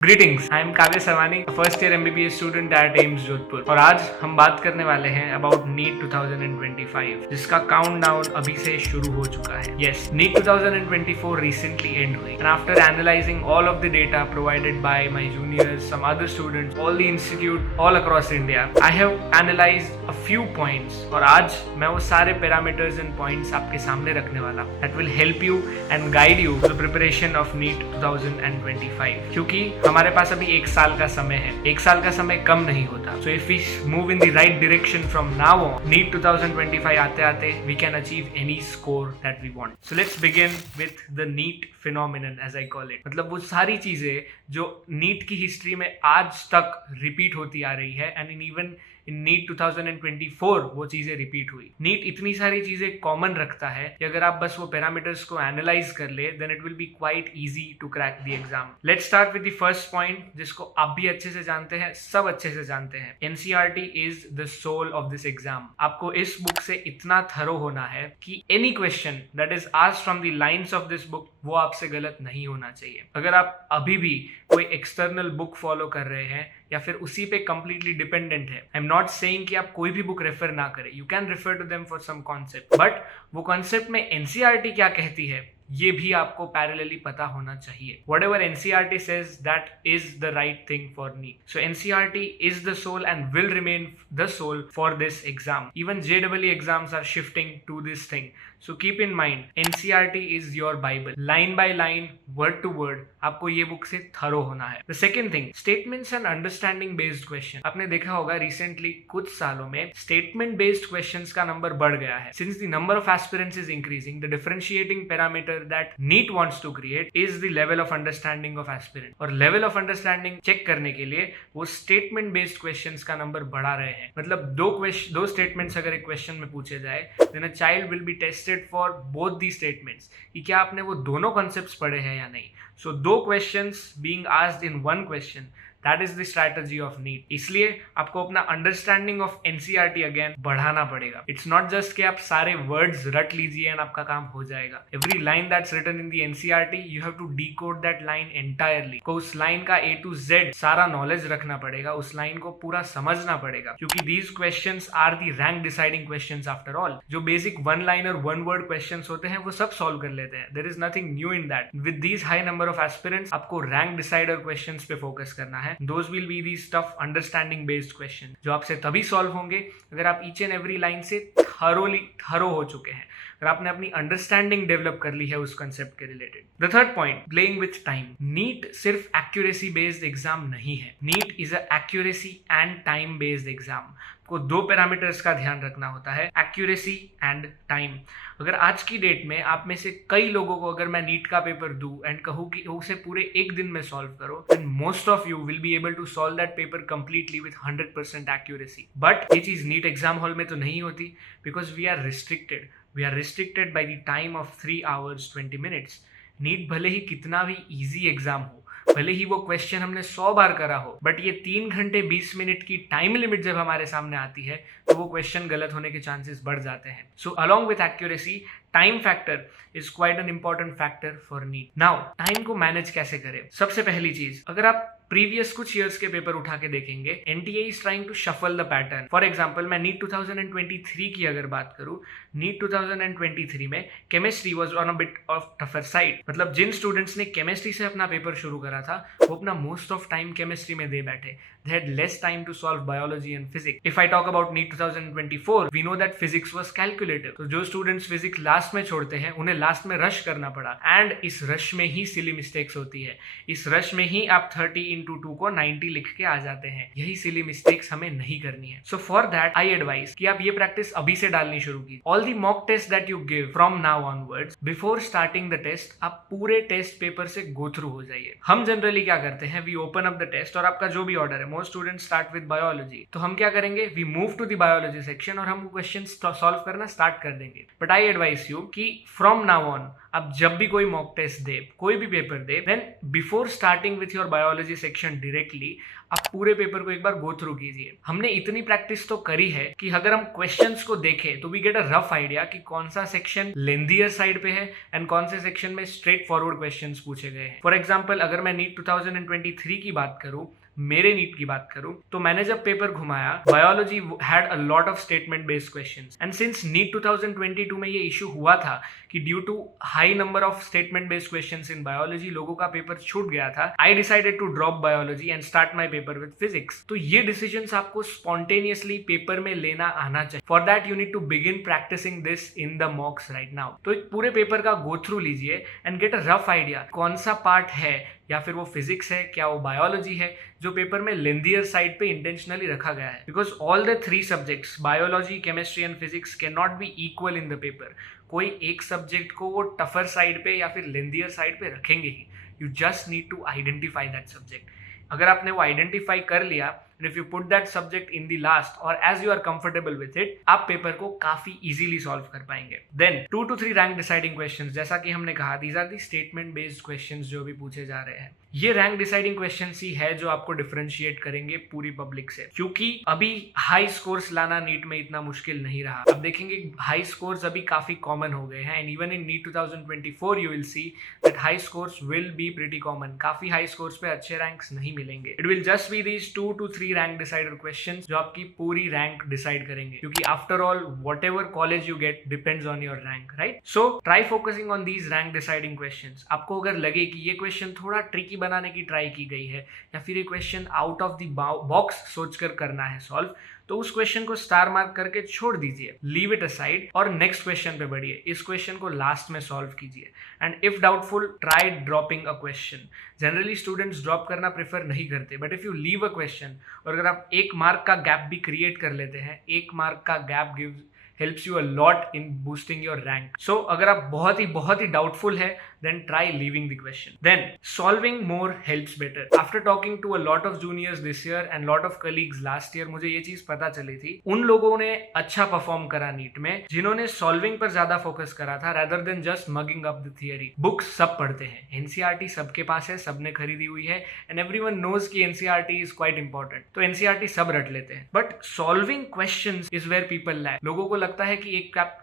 Greetings, I am Kavya Sawani, first year MBBS student at AIIMS Jodhpur. और आज हम बात करने वाले हैं अबाउट नीट 2025, जिसका काउंटडाउन अभी से शुरू हो चुका है। यस, नीट 2024 रिसेंटली एंड हुई and after analysing all of the data provided by my juniors, some other students, all the institute all across India, I have analysed a few points. और आज मैं वो सारे पैरामीटर्स एंड पॉइंट्स आपके सामने रखने वाला हूँ that will help you and guide you the preparation of NEET 2025। क्योंकि हमारे पास अभी एक साल का समय है, एक साल का समय कम नहीं होता। So if we move in the right direction from now on, NEET 2025 आते आते we can achieve any score that we want. So let's begin with the NEET phenomenon as I call it. मतलब वो सारी चीजें जो NEET की history में आज तक रिपीट होती आ रही है एंड इवन इन नीट 2024 वो चीजें रिपीट हुई। नीट इतनी सारी चीजें कॉमन रखता है कि अगर आप बस वो पैरामीटर्स को एनालाइज कर ले then it will be quite easy to crack the exam. Let's start with the first point, जिसको आप भी अच्छे से जानते हैं, सब अच्छे से जानते हैं। NCERT is the soul of this exam. आपको इस बुक से इतना थरो होना है कि any question that is asked from the lines of this book वो आपसे गलत नहीं होना चाहिए। अगर आप अभी भी कोई एक्सटर्नल बुक फॉलो कर रहे हैं या फिर उसी पे कंप्लीटली डिपेंडेंट है, आई एम नॉट सेइंग कि आप कोई भी बुक रेफर ना करें, you can refer to them for some concept, but वो कॉन्सेप्ट में एनसीईआरटी क्या कहती है ये भी आपको पैरेलली पता होना चाहिए। Whatever NCERT says, that is the right thing for NEET. So NCERT is the soul and will remain the soul for this exam. Even JEE exams are shifting to this thing. So keep in mind, NCERT is your Bible. Line by line, word to word, आपको ये book से thorough होना है। The second thing, statements and understanding based question. आपने देखा होगा recently कुछ सालों में statement based questions का नंबर बढ़ गया है। Since the number of aspirants is increasing, the differentiating parameter that NEET wants to create is the level of understanding of aspirant। और level of understanding चेक करने के लिए वो statement based questions का नंबर बढ़ा रहे हैं। मतलब दो statements अगर एक question में पूछे जाए then a child will be tested for both these statements कि क्या आपने वो दोनों concepts पढ़े हैं या नहीं। So दो questions being asked in one question, that is the strategy of NEET. इसलिए आपको अपना अंडरस्टैंडिंग ऑफ एनसीईआरटी अगेन बढ़ाना पड़ेगा। इट्स नॉट जस्ट कि आप सारे वर्ड्स रट लीजिए एंड आपका काम हो जाएगा। Every line that's written in the NCERT you have to decode that line entirely. को उस लाइन का A to Z सारा नॉलेज रखना पड़ेगा, उस लाइन को पूरा समझना पड़ेगा, क्योंकि these questions are the rank deciding questions after all. जो बेसिक वन लाइन और वन वर्ड क्वेश्चंस होते हैं वो सब सॉल्व कर लेते हैं। There is nothing new in that. With these high number of aspirants आपको रैंक डिसाइडर क्वेश्चंस पे फोकस करना है। Those will be these tough understanding based questions जो आपसे तभी सॉल्व होंगे अगर आप ईच एंड एवरी लाइन से थरो हो चुके हैं, अगर आपने अपनी अंडरस्टैंडिंग डेवलप कर ली है उस कंसेप्ट के related. The third point, playing with time. NEET सिर्फ एक्यूरेसी बेस्ड एग्जाम नहीं है, NEET is a accuracy and time based exam. को दो पैरामीटर्स का ध्यान रखना होता है, एक्यूरेसी एंड टाइम। अगर आज की डेट में आप में से कई लोगों को अगर मैं नीट का पेपर दूं एंड कहूं कि उसे पूरे एक दिन में सॉल्व करो, then most of you will be able to solve that paper completely with 100% accuracy. But ये चीज नीट एग्जाम हॉल में तो नहीं होती, because we are restricted by the time of 3 hours 20 minutes। NEET भले ही कितना भी ईजी एग्जाम हो, भले ही वो क्वेश्चन हमने 100 बार करा हो, बट ये 3 घंटे 20 मिनट की टाइम लिमिट जब हमारे सामने आती है तो वो क्वेश्चन गलत होने के चांसेस बढ़ जाते हैं। So along with accuracy, time factor is quite an important factor for NEET. Now time को मैनेज कैसे करें? सबसे पहली चीज, अगर आप प्रीवियस कुछ ईयर्स के पेपर उठा के देखेंगे, NTA is trying to shuffle the pattern. For example, मैं नीट 2023 की अगर बात करूं, नीट 2023 में chemistry was on a bit of tougher side. मतलब जिन स्टूडेंट्स ने केमिस्ट्री से अपना पेपर शुरू करा था वो अपना मोस्ट ऑफ टाइम केमिस्ट्री में दे बैठे। They had less time to solve biology and physics. If I talk about NEET 2024, we know that physics was calculative. तो जो स्टूडेंट्स फिजिक्स लास्ट में छोड़ते हैं उन्हें लास्ट में रश करना पड़ा, एंड इस रश में ही सिली मिस्टेक्स होती है। इस रश में ही आप 30 into 2 को 90 लिख के आ जाते हैं। यही सिली मिस्टेक्स हमें नहीं करनी है। So for that I advise कि आप ये प्रैक्टिस अभी से डालनी शुरू की। All the mock test that you give from now onwards, before starting the test आप पूरे टेस्ट पेपर से गो थ्रू हो जाइए। हम जनरली क्या करते हैं, we open up the test और आपका जो भी ऑर्डर है, most students start with biology, तो हम क्या करेंगे, we move to the biology section और हम क्वेश्चन सॉल्व करना स्टार्ट कर देंगे। बट आई एडवाइस यू कि फ्रॉम नाउ ऑन आप जब भी कोई मॉक टेस्ट दे, कोई भी पेपर दे, then before starting with your biology section directly आप पूरे पेपर को एक बार गो थ्रू कीजिए। हमने इतनी प्रैक्टिस तो करी है कि अगर हम क्वेश्चंस को देखें तो we get a rough idea कि कौन सा सेक्शन लेंथियर साइड पे है एंड कौन से सेक्शन में स्ट्रेट फॉरवर्ड क्वेश्चंस पूछे गए हैं। फॉर एग्जांपल अगर मैं नीट 2023 की बात करूं, मेरे नीट की बात करूं, तो मैंने जब पेपर घुमाया, biology had a lot of statement based questions and since NEET 2022 में ये इशू हुआ था कि due to high number of statement based questions in biology लोगों का पेपर छूट गया था, I decided to drop biology and start my paper with physics. तो ये डिसीजंस आपको स्पॉन्टेनियसली पेपर में लेना आना चाहिए। For that you need to begin practising this in the mocks right now. तो एक पूरे पेपर का गो थ्रू लीजिए and get a rough idea कौन सा पार्ट है, या फिर वो फिजिक्स है, क्या वो बायोलॉजी है, जो पेपर में लेंथियर साइड पे इंटेंशनली रखा गया है। Because all the 3 subjects biology, chemistry and physics can not be equal in the paper. कोई एक सब्जेक्ट को वो टफर साइड पे या फिर लेंथियर साइड पे रखेंगे ही। You just need to identify that subject. अगर आपने वो आइडेंटिफाई कर लिया and if you put that subject in the last और as you are comfortable with it, आप पेपर को काफी इजीली सॉल्व कर पाएंगे। Then 2 to 3 rank deciding questions, जैसा कि हमने कहा, these are the statement based questions जो भी पूछे जा रहे हैं। ये रैंक डिसाइडिंग क्वेश्चंस ही है जो आपको डिफरेंशिएट करेंगे पूरी पब्लिक से, क्योंकि अभी हाई स्कोर्स लाना नीट में इतना मुश्किल नहीं रहा। अब देखेंगे हाई स्कोर्स अभी काफी कॉमन हो गए हैं and even in NEET 2024 you will see that high scores will be pretty common. काफी हाई स्कोर्स पे अच्छे रैंक्स नहीं मिलेंगे। It will just be these 2 to 3 rank decider questions जो आपकी पूरी रैंक डिसाइड करेंगे, क्योंकि after all whatever college you get depends on your rank, right? So try focusing on these rank deciding questions. आपको अगर लगे कि ये क्वेश्चन थोड़ा ट्रिकी बनाने की ट्राई की गई है या फिर ये question out of the box सोचकर करना है सॉल्व, तो उस क्वेश्चन को स्टार मार्क करके छोड़ दीजिए, लीव इट असाइड और नेक्स्ट क्वेश्चन पे बढ़िए। इस क्वेश्चन को लास्ट में सॉल्व कीजिए and if doubtful try dropping a question. Generally students drop करना प्रेफर नहीं करते, but if you leave a question और अगर आप 1 मार्क का गैप भी क्रिएट कर लेते हैं, 1 मार्क का gap helps you a lot in boosting your rank. So अगर आप बहुत ही doubtful है, then try leaving the question. Then solving more helps better. After talking to a lot of juniors this year and lot of colleagues last year, मुझे ये चीज पता चली थी, उन लोगों ने अच्छा परफॉर्म करा नीट में जिन्होंने सॉल्विंग पर ज्यादा फोकस करा था rather than just mugging up the theory. Books सब पढ़ते हैं, NCERT सबके पास है, सबने खरीदी हुई है and everyone knows कि NCERT is quite important. तो NCERT सब रट लेते हैं, but solving questions is where people lack. लोगों को लगता है कि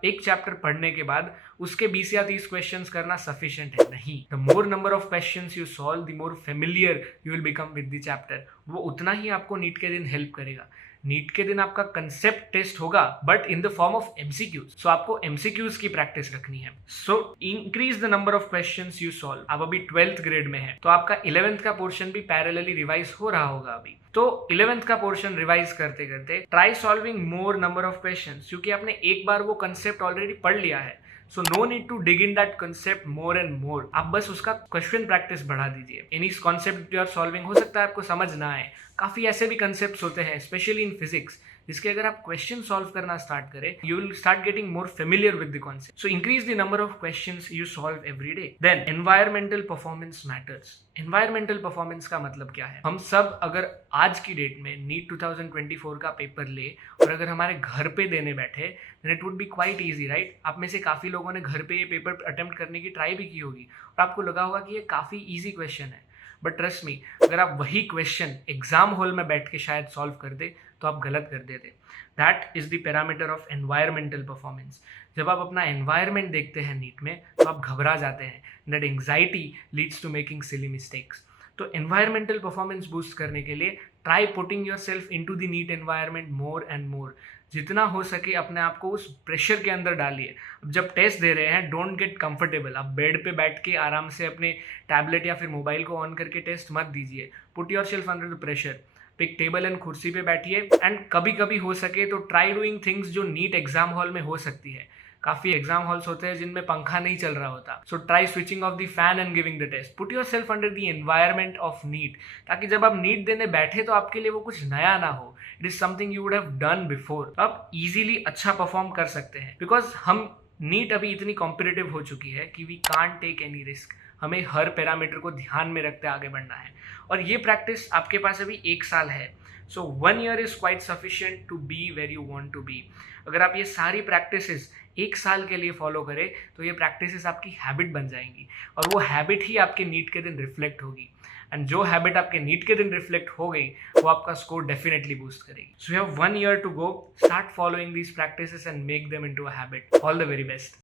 एक चैप्टर पढ़ने के बाद उसके 20 या 30 क्वेश्चंस करना सफिशिएंट है। नहीं, the more number of questions you solve, the more familiar you will become with the chapter. वो उतना ही आपको नीट के दिन हेल्प करेगा। नीट के दिन आपका कंसेप्ट टेस्ट होगा but in the form of MCQs, so आपको एमसीक्यूज की प्रैक्टिस रखनी है। So increase the number of questions you solve. आप अभी 12th ग्रेड में है तो आपका 11th का पोर्शन भी पैरेलली रिवाइज हो रहा होगा अभी, तो 11th का पोर्शन रिवाइज करते करते try solving more number of questions, क्योंकि आपने एक बार वो कंसेप्ट ऑलरेडी पढ़ लिया है। So no need to dig in that concept more and more. आप बस उसका क्वेश्चन प्रैक्टिस बढ़ा दीजिए। Any concept you are solving, हो सकता है आपको समझ ना आए, काफी ऐसे भी कंसेप्ट्स होते हैं स्पेशली इन फिजिक्स जिसके अगर आप क्वेश्चन सॉल्व करना स्टार्ट करें, you will start getting more familiar with the concept. So increase the number of questions you solve every day. Then environmental performance matters. Environmental performance का मतलब क्या है? हम सब अगर आज की डेट में नीट 2024 का पेपर ले और अगर हमारे घर पे देने बैठे, then it would be quite easy, right? आप में से काफी लोगों ने घर पे ये पेपर अटेम्प्ट करने की ट्राई भी की होगी और आपको लगा होगा कि ये काफी ईजी क्वेश्चन है, बट ट्रस्ट मी, अगर आप वही क्वेश्चन एग्जाम हॉल में बैठ के शायद सॉल्व कर दे तो आप गलत कर देते। That is the parameter of environmental performance. जब आप अपना एनवायरमेंट देखते हैं नीट में तो आप घबरा जाते हैं। That anxiety leads to making silly mistakes. तो एनवायरमेंटल परफॉर्मेंस बूस्ट करने के लिए try putting yourself into the NEET environment more and more. जितना हो सके अपने आप को उस प्रेशर के अंदर डालिए। अब जब टेस्ट दे रहे हैं, डोंट गेट कंफर्टेबल। आप बेड पे बैठ के आराम से अपने टैबलेट या फिर मोबाइल को ऑन करके टेस्ट मत दीजिए। Put yourself under the pressure. Pick table and कुर्सी पे बैठिए एंड कभी कभी हो सके तो ट्राई डूइंग थिंग्स जो नीट एग्जाम हॉल में हो सकती है। काफी एग्जाम हॉल्स होते हैं जिनमें पंखा नहीं चल रहा होता, so try switching off the fan and giving the test. Put yourself under the environment of NEET, ताकि जब आप नीट देने बैठे तो आपके लिए वो कुछ नया ना हो। It is something you would have done before. आप इजीली अच्छा परफॉर्म कर सकते हैं बिकॉज हम नीट अभी इतनी कॉम्पिटिटिव हो चुकी है कि we can't take any risk. हमें हर पैरामीटर को ध्यान में रखते आगे बढ़ना है और ये प्रैक्टिस आपके पास अभी 1 साल है। So 1 year is quite sufficient to be where you want to be. अगर आप ये सारी प्रैक्टिसेस 1 साल के लिए फॉलो करें तो ये प्रैक्टिसेस आपकी हैबिट बन जाएंगी और वो हैबिट ही आपके नीट के दिन रिफ्लेक्ट होगी। एंड जो हैबिट आपके नीट के दिन रिफ्लेक्ट हो गई वो आपका स्कोर डेफिनेटली बूस्ट करेगी। So you have 1 year to go, start following these practices and make them into a habit. All the very best.